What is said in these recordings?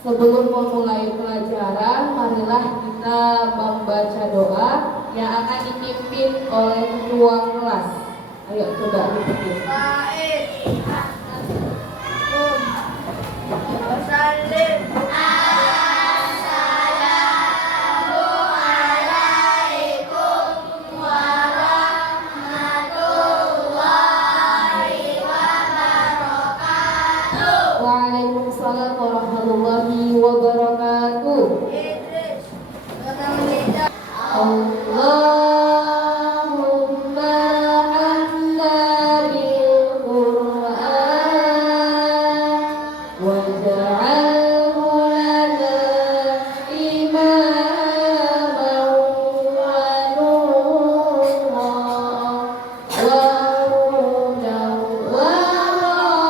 Sebelum memulai pelajaran, marilah kita membaca doa yang akan dipimpin oleh ketua kelas. Ayo coba dipimpin. Waalaikumsalam warahmatullahi wabarakatuh. Allahumma hamna bil Qur'an waj'alhu lana imaman wa nuran wa hudan wa rahmah.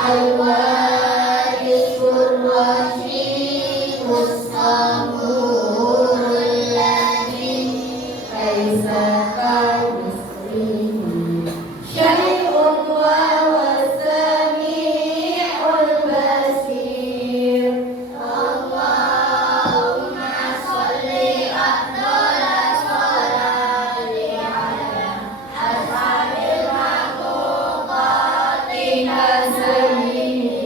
Al-Warithur Rasyimus Samurul Ladzi Laisa kamitslihi syai'un wa huwas sami'ul basir. Allahumma sholli afdhala sholati ala ashabil makhluqati sayyidina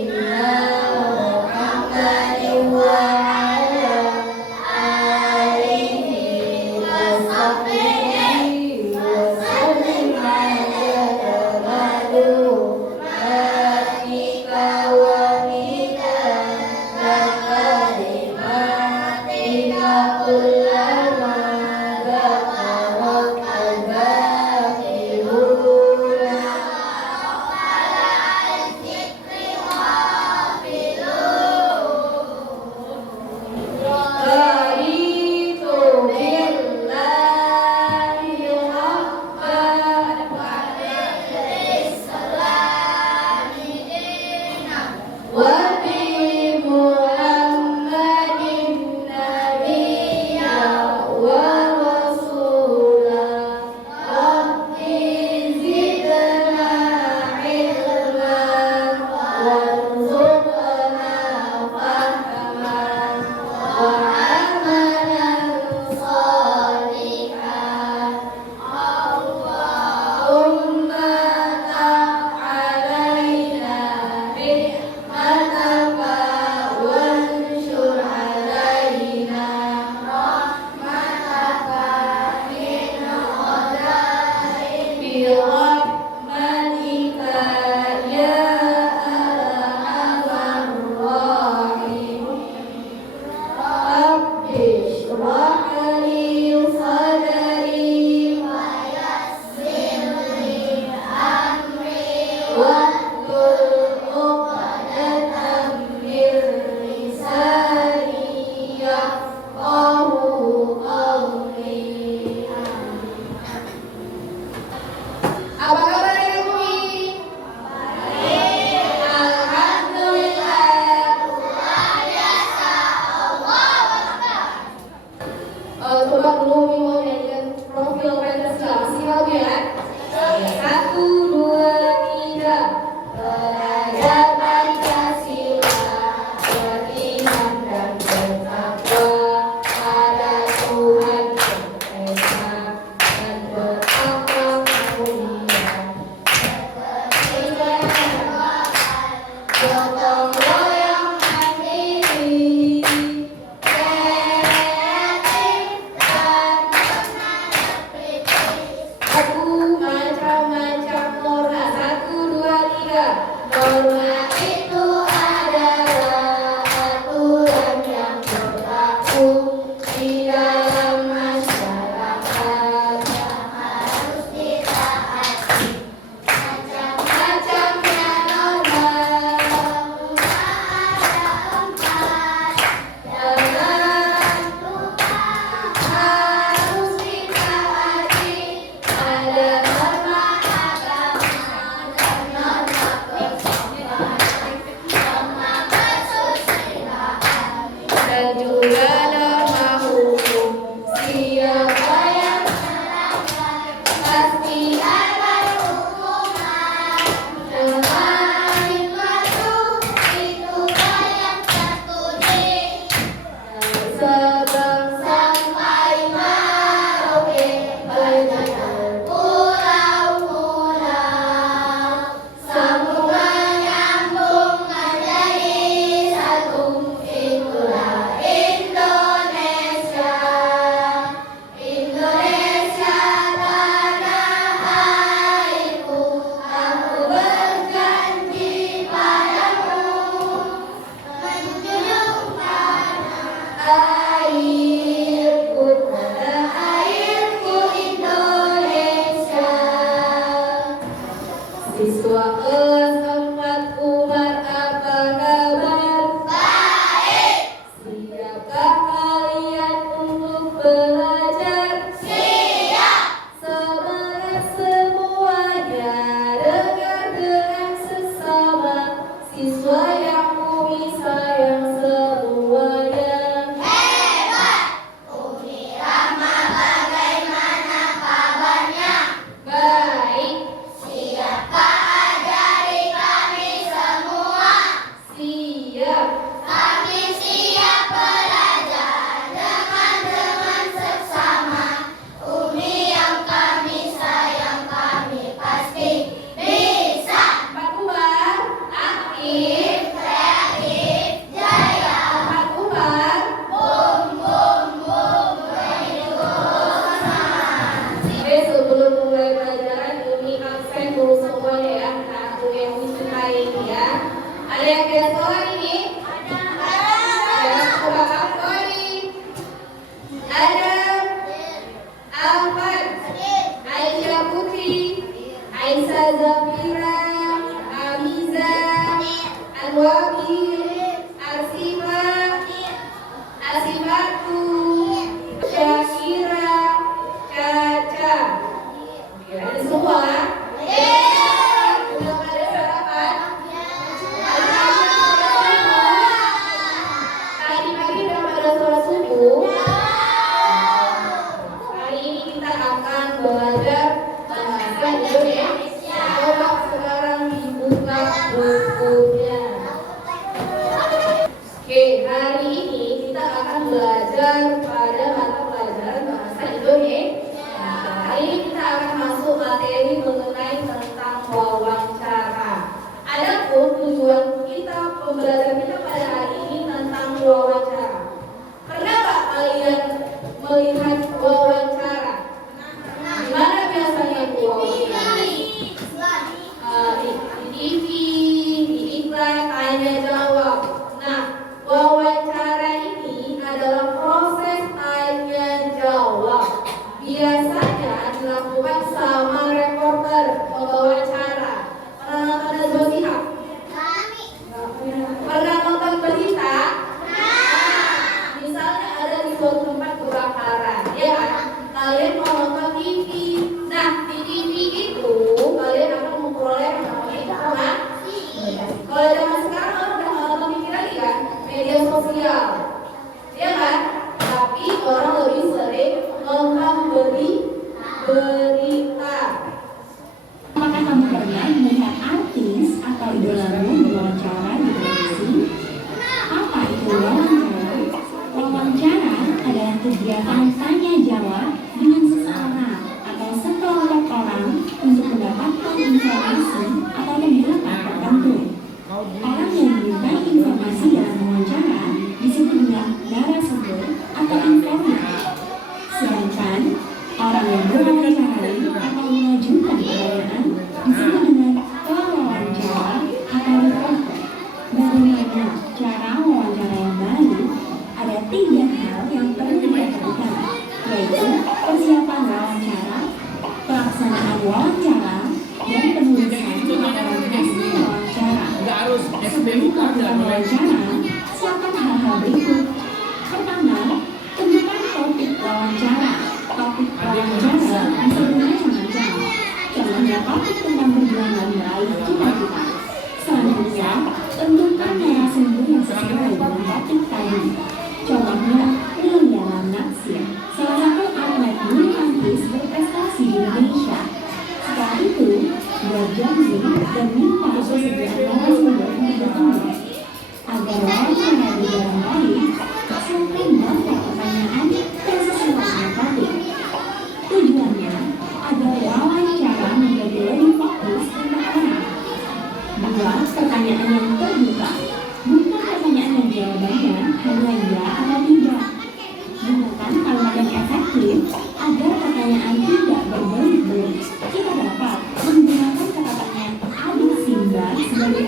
Siswa yang Umi sayang semuanya. Umi Rahma bagaimana kabarnya? Baik. Siapkah ajari kami semua? Siap. Kami siap belajar dengan seksama. Umi yang kami sayang, kami pasti bisa. Pak Umar, Aktif, kreatif, jaya. Pak Umar. Bum bum bum, berikut Oke, sebelum mulai pelajaran, Umi absen dulu semuanya ya. Nah, Umi yang disukai ini ya. Ada yang tidak sekolah ini? Ada. Coba Afwani. Adam. Ahmad. Aisyah Putri. Aisyah Zafira. Amiza. Anwabil. Arsima. Asimatu. Syakira. Caca. Ya, ada semua. Sudah pada sarapan? Tadi pagi sudah pada sholat subuh. Hari ini kita akan belajar bahasa Indonesia. Coba sekarang dibuka bukunya. Oke, hari ini kita akan belajar pada mata pelajaran bahasa Indonesia. Hari ini kita akan masuk materi mengenai tentang wawancara. Adapun tujuan kita pembelajaran kita pada hari ini tentang wawancara. Pernah nggak kalian melihat wawancara? Gimana biasanya itu wawancara? Di TV, di iklan, tanya jawab. Nah, wawancara ini adalah proses tanya jawab. Biasanya dilakukan sama reporter wawancara. Pernah nonton Najwa Shihab? Pernah nonton berita? Misalnya ada di suatu tempat kebakaran, ya kan? Kalian mau nonton TV. Nah, di TV itu kalian akan memperoleh yang namanya informasi. Kalau zaman sekarang orang udah nggak nonton TV lagi kan? Media sosial, ya kan? Tapi orang lebih sering nonton berita. Apakah kamu pernah melihat artis atau idolamu diwawancara di televisi? Apa itu wawancara? Wawancara adalah kegiatan tanya jawab dengan seseorang atau sekelompok orang untuk mendapatkan informasi atau penjelasan tertentu. Orang yang dimintai informasi dalam wawancara disebut dengan narasumber atau informan. Sedangkan orang yang mewawancarai atau mengajukan pertanyaan disebut dengan pewawancara atau reporter. Bagaimana cara wawancara yang baik? Ada 3 hal yang perlu diperhatikan, yaitu persiapan wawancara, pelaksanaan wawancara, dan penulisan laporan hasil wawancara. Sebelum melakukan wawancara, siapkan hal-hal berikut. Pertama, tentukan topik wawancara. Topik wawancara bisa bermacam-macam. Contohnya topik tentang perjuangan meraih cita-cita. Selanjutnya, tentukan narasumber yang sesuai dengan topik tadi. Contohnya, Liliana Natsir, salah satu atlet bulu tangkis berprestasi di Indonesia. Setelah itu, buat janji dan minta persediaan narasumber untuk bertemu. Agar wawancara berjalan baik, siapkan daftar pertanyaan yang sesuai dengan topik. Tujuannya agar wawancara menjadi lebih fokus tentang orang. Buat pertanyaan yang terbuka, bukan pertanyaan yang jawabannya hanya ya atau tidak. Gunakan kalimat yang efektif agar pertanyaan tidak berbelit-belit. Kita dapat menggunakan kata-kata yang adil simba sebagai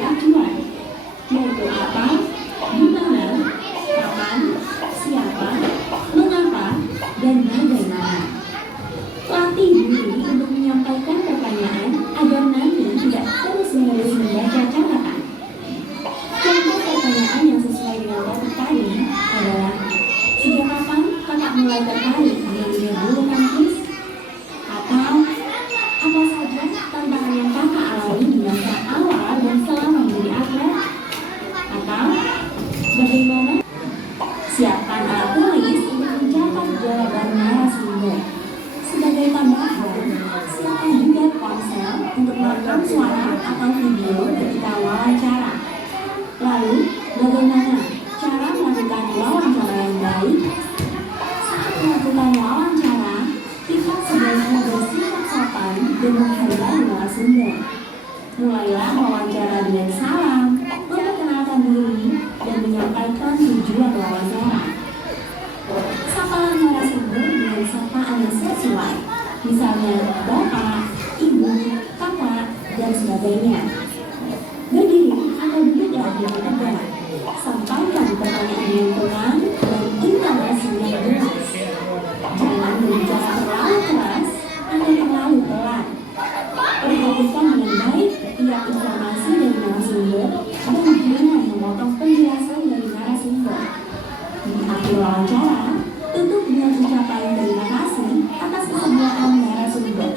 berdiri tegak. Sampaikan pertanyaan yang tenang dan intonasi yang jelas. Jangan berbicara terlalu keras atau terlalu pelan. Perhatikan dengan baik tiap informasi dari narasumber dan jangan memotong penjelasan dari narasumber. Di akhir wawancara, tutup dengan ucapan terima kasih atas kesediaan narasumber.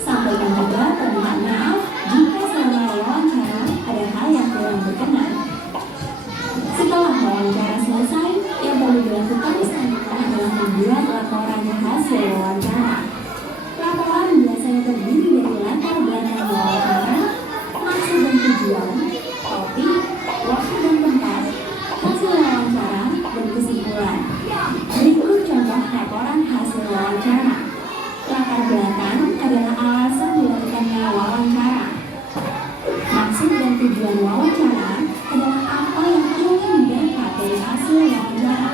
Sampaikan juga permintaan maaf jika selama wawancara ada hal yang kurang berkenan. Setelah wawancara selesai, yang perlu dilakukan selanjutnya adalah membuat laporan hasil wawancara. Laporan biasanya terdiri dari latar belakang wawancara, maksud dan tujuan, topik, waktu dan tempat, hasil wawancara, dan kesimpulan. Berikut contoh laporan hasil wawancara. Latar belakang adalah alasan dilakukannya wawancara. Maksud dan tujuan wawancara adalah apa yang ingin didapat dari hasil wawancara.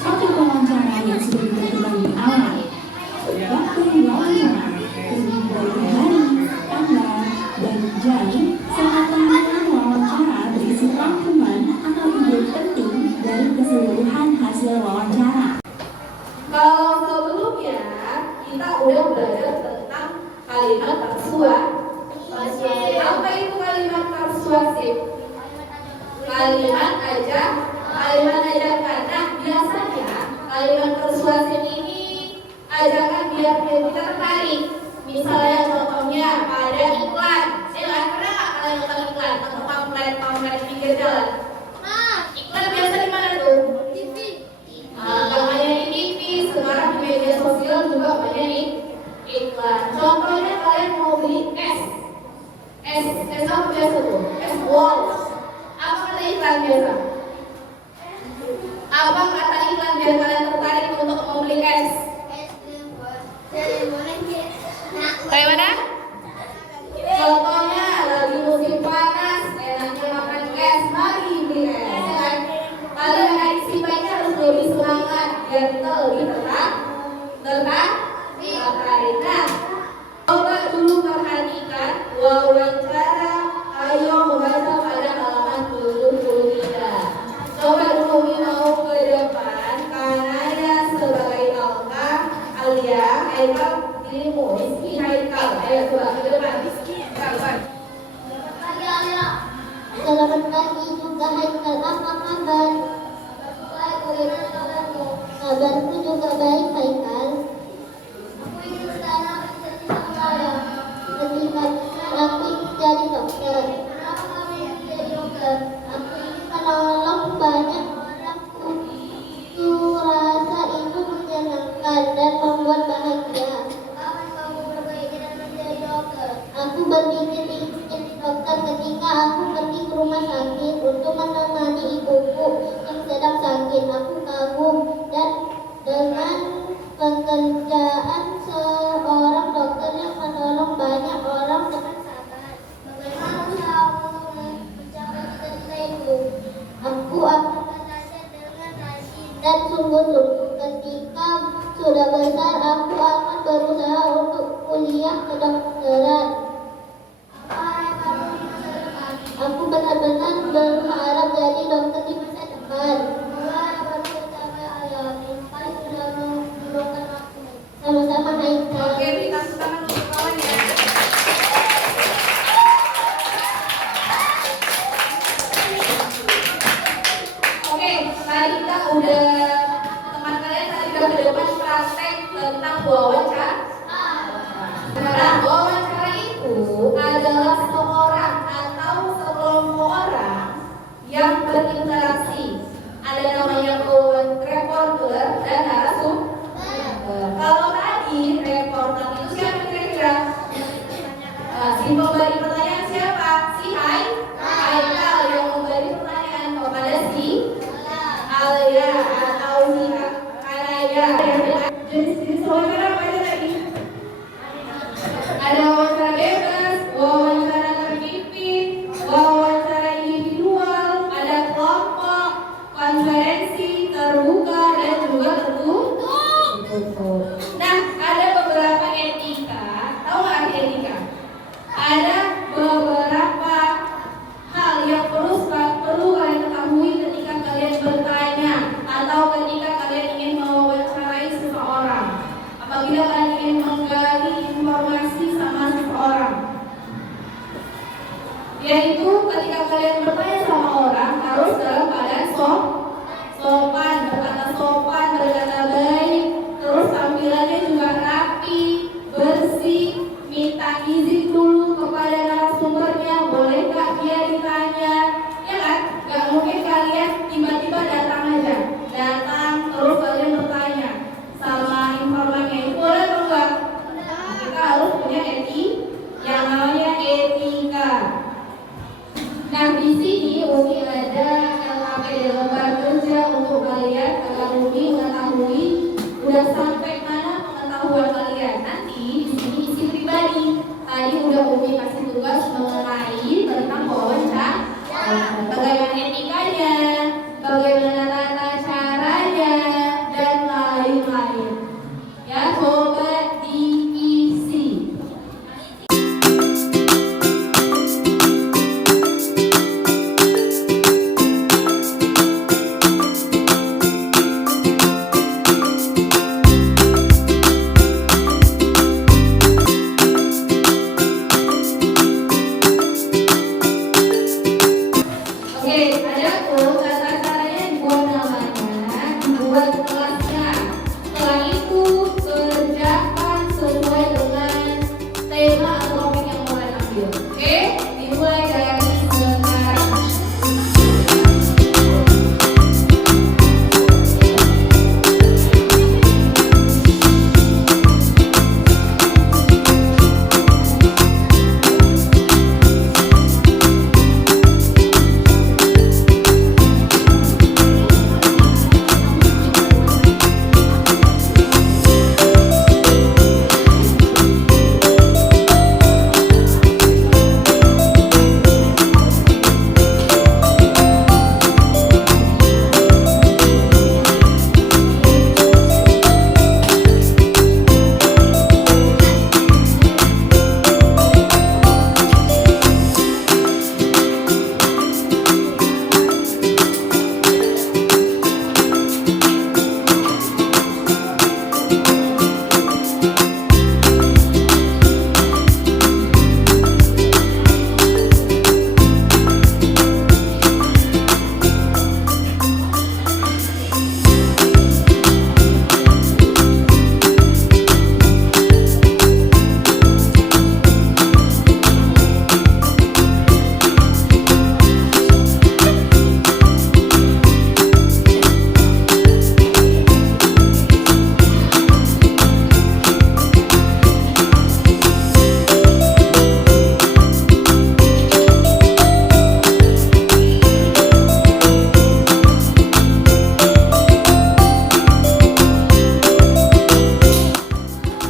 Topik wawancara yang sudah ditentukan di awal. Waktu wawancara terdiri dari hari, tanggal, dan jam, serta tampilan wawancara berisi rangkuman atau ide penting dari keseluruhan hasil wawancara. Kalau sebelumnya kita udah belajar tentang kalimat persuasif. Apa itu kalimat persuasif? Kalimat ajakan. Nah, biasanya kalimat persuasif ini ajakan biar kita tertarik. Misalnya contohnya pada iklan. Pernah nggak kalian nonton iklan atau pamflet di pinggir jalan? Iklan biasa di mana tuh? Nggak hanya di TV, sekarang di media sosial juga banyak nih iklan. Contohnya kalian mau beli es apa biasa tuh? Es Walls. Apa kata iklan biasa? Apa kata iklan biar kalian tertarik untuk membeli es? Kayak mana? Contohnya lagi musim panas, enaknya makan es, mari beli es. Kalau yang isi baiknya harus lebih semangat biar kita lebih tertarik. Nah, coba dulu perhatikan wawancara. Ayo membaca pada halaman 73. Coba dulu mau ke depan karena ya sebagai Alka, Alia, Haikal, dirimu, Rizky, Haikal. Ayo coba ke depan. Selamat pagi juga Haikal, apa kabar? Kabarku juga baik Haikal. Aku ingin sekarang menjadi seorang. Aku ingin jadi dokter. Kenapa kamu ingin jadi dokter? Aku ingin menolong banyak orang. Ku rasa itu menyenangkan dan membuat bahagia. Kapan kamu berpikir menjadi dokter? Aku berpikir ingin jadi dokter ketika aku pergi ke rumah sakit untuk menemani ibuku yang sedang sakit. Aku kagum dan dengan pekerjaan seorang dokter yang menolong banyak orang dengan sabar. Bagaimana usahamu untuk mencapai cita-cita itu? Aku akan belajar dengan rajin dan sungguh-sungguh. Ketika sudah besar, aku akan berusaha untuk kuliah kedokteran. Apa harapanmu di masa depan? Aku benar-benar berharap jadi dokter di masa depan. Semoga harapanmu tercapai ayah. Kali sudah menolongkan aku. Sama-sama Haikal. Oke, beri tepuk tangan untuk kawan ya. Oke, tadi kita udah teman kalian tadi udah ke depan praktek tentang wawancara. Nah, wawancara itu adalah seorang atau sekelompok orang yang berinteraksi. Ada namanya reporter dan narasumber. Kalau tadi reporter itu siapa kira-kira? Si pemberi pertanyaan siapa? Si Haikal yang memberi pertanyaan kepada si Alia atau si Kanaya. Jenis wawancara apa aja tadi? Ada Umi ada LKPD lembar kerja untuk kalian agar Umi mengetahui udah sampai mana pengetahuan kalian. Nanti di sini isi pribadi. Tadi udah Umi kasih tugas mengenai tentang wawancara, bagaimana etikanya, bagaimana tata caranya, dan lain-lain. Ya, coba diisi. Oke, ada tuh tata caranya dibuat namanya, dibuat kelasnya. Setelah itu kerjakan sesuai dengan tema atau topik yang mau kalian ambil. Oke, dimulai dari sekarang.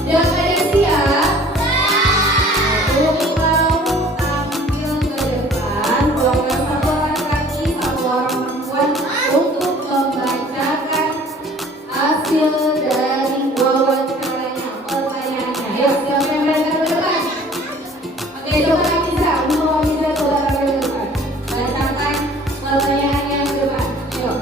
Udah pada siap? Umi mau tampil ke depan, keluarkan satu orang laki, satu orang perempuan untuk membacakan hasil dari wawancaranya, pertanyaannya. Ayo, siapa yang berangkat ke depan? Oke, coba Amiza, mau Amiza coba tampil ke depan. Bacakan pertanyaannya ke depan. Ayo.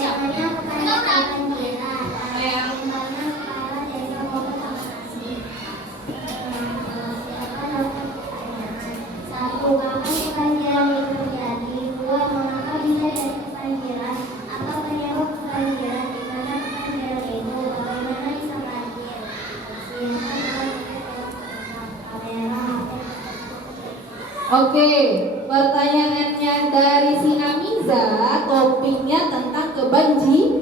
Namanya kepanjangan kira. Ayo. Dimana kepala desa mau bertransaksi? Silakan dapat pertanyaan. 1. Kapan kebanjiran itu terjadi? 2. Mengapa bisa jadi kebanjiran? Apa penyebab kebanjiran? Di mana kebanjiran itu? Bagaimana bisa banjir? Silakan dapat kamera. Oke, pertanyaannya dari si Amiza, topiknya tentang kebanjiran.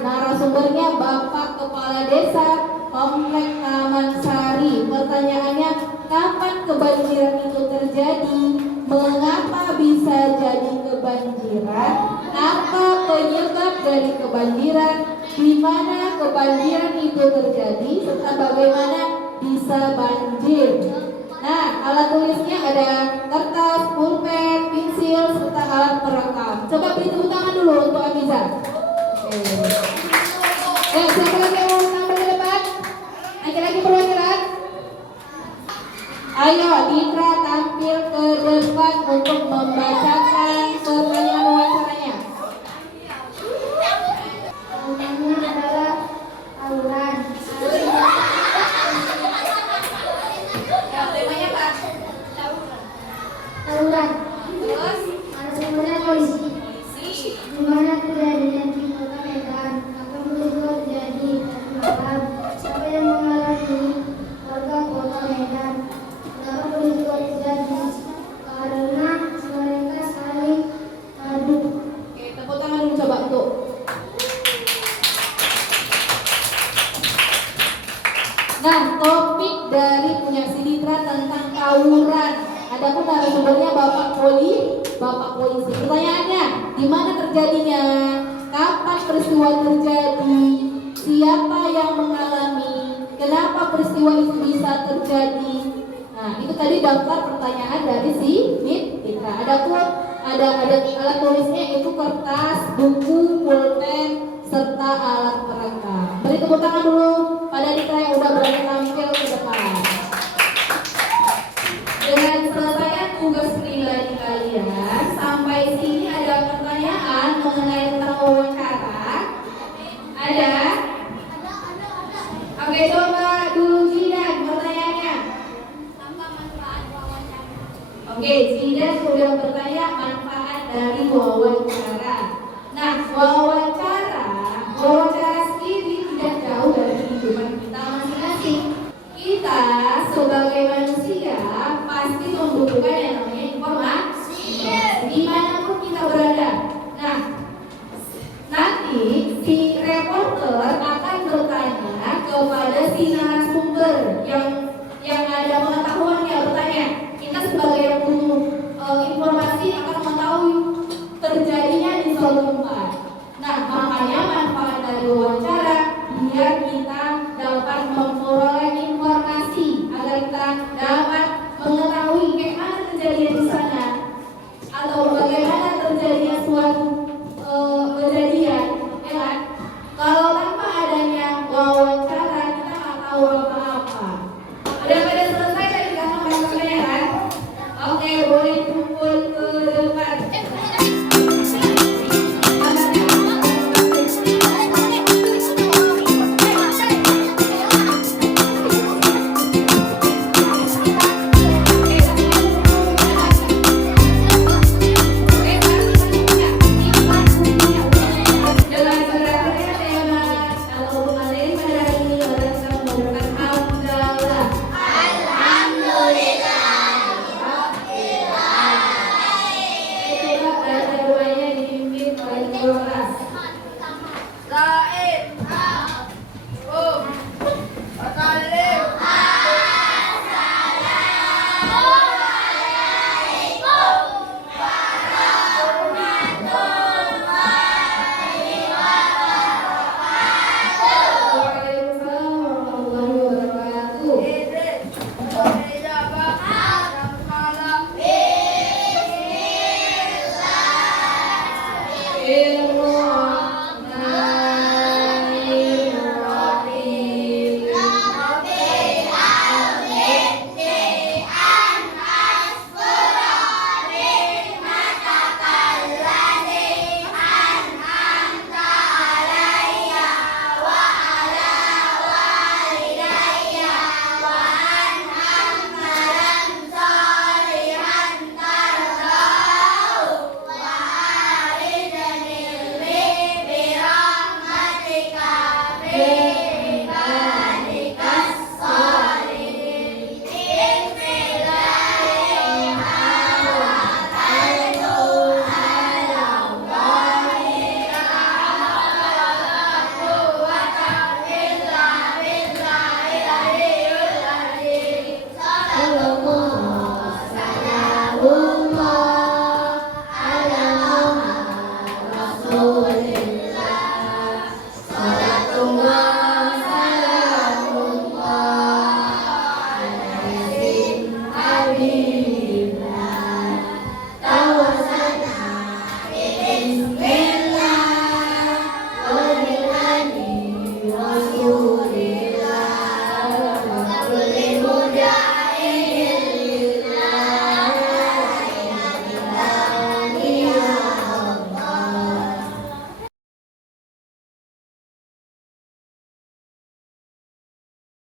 Narasumbernya Bapak Kepala Desa Komplek Taman Sari. Pertanyaannya, kapan kebanjiran itu terjadi? Mengapa bisa jadi kebanjiran? Apa penyebab dari kebanjiran? Di mana kebanjiran itu terjadi? Serta bagaimana bisa banjir? Nah, alat tulisnya ada kertas, pulpen, pensil, serta alat perekam. Coba beri tepuk tangan dulu untuk Amiza. Oke. Siapa lagi yang mau tampil ke depan? Laki-laki perwakilan? Ayo, Ditra tampil ke depan untuk membacakan pertanyaan wawancaranya. Namanya adalah saluran. Temanya Pak. Saluran. Terus? Narasumbernya polisi. Di mana kejadiannya di kota Medan? Kapan peristiwa terjadi? Tadi malam. Siapa yang mengalami? Warga kota Medan. Kenapa peristiwa terjadi? Karena mereka Bapak polisi. Pertanyaannya, di mana terjadinya? Kapan peristiwa terjadi? Siapa yang mengalami? Kenapa peristiwa itu bisa terjadi? Nah, itu tadi daftar pertanyaan dari si Mitra. Ada alat tulisnya, itu kertas, buku, pulpen, serta alat perangkat. Beri tepuk tangan dulu pada Dika yang udah berani tampil ke depan. Dengan selesai tugas pribadi kalian, sampai sini ada pertanyaan mengenai tentang wawancara? Ada? Oke, coba dulu Zidan pertanyaannya. Oke, Zidan sudah bertanya manfaat dari wawancara. Nah, wawancara sendiri tidak jauh dari kehidupan kita masing-masing. Kita sebagai manusia pasti membutuhkan